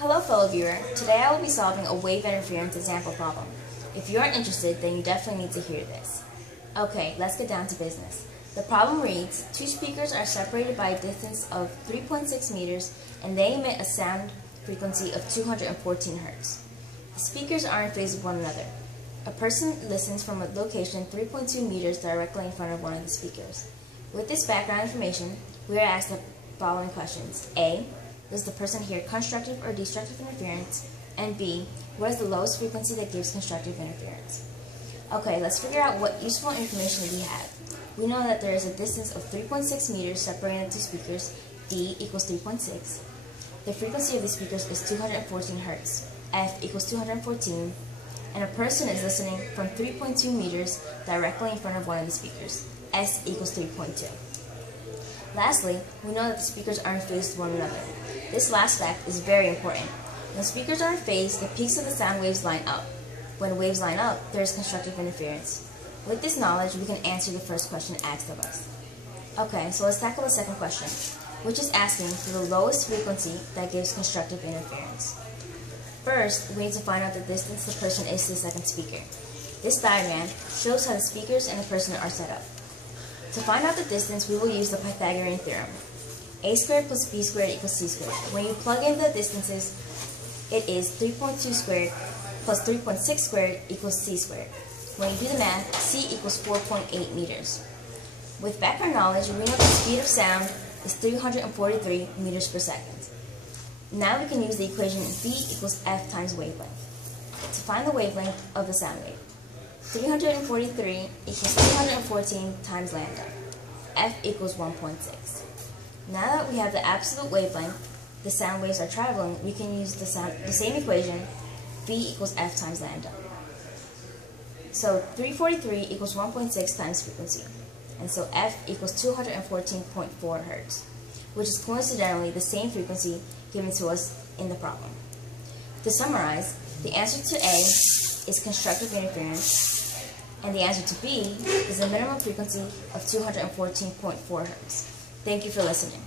Hello fellow viewer, today I will be solving a wave interference example problem. If you aren't interested, then you definitely need to hear this. Okay, let's get down to business. The problem reads, two speakers are separated by a distance of 3.6 meters and they emit a sound frequency of 214 hertz. The speakers are in phase with one another. A person listens from a location 3.2 meters directly in front of one of the speakers. With this background information, we are asked the following questions. A. Does the person hear constructive or destructive interference? And B. What is the lowest frequency that gives constructive interference? Okay, let's figure out what useful information we have. We know that there is a distance of 3.6 meters separating the two speakers, D equals 3.6. The frequency of the speakers is 214 hertz, F equals 214, and a person is listening from 3.2 meters directly in front of one of the speakers, S equals 3.2. Lastly, we know that the speakers are in phase with one another. This last fact is very important. When speakers are in phase, the peaks of the sound waves line up. When waves line up, there is constructive interference. With this knowledge, we can answer the first question asked of us. Okay, so let's tackle the second question, which is asking for the lowest frequency that gives constructive interference. First, we need to find out the distance the person is to the second speaker. This diagram shows how the speakers and the person are set up. To find out the distance, we will use the Pythagorean theorem. A squared plus b squared equals c squared. When you plug in the distances, it is 3.2 squared plus 3.6 squared equals c squared. When you do the math, c equals 4.8 meters. With background knowledge, we know the speed of sound is 343 meters per second. Now we can use the equation v equals f times wavelength to find the wavelength of the sound wave. 343 equals 314 times lambda. F equals 1.6. Now that we have the absolute wavelength the sound waves are traveling, we can use the same equation, V equals F times lambda. So 343 equals 1.6 times frequency. And so F equals 214.4 hertz, which is coincidentally the same frequency given to us in the problem. To summarize, the answer to A is constructive interference, and the answer to B is a minimum frequency of 214.4 hertz. Thank you for listening.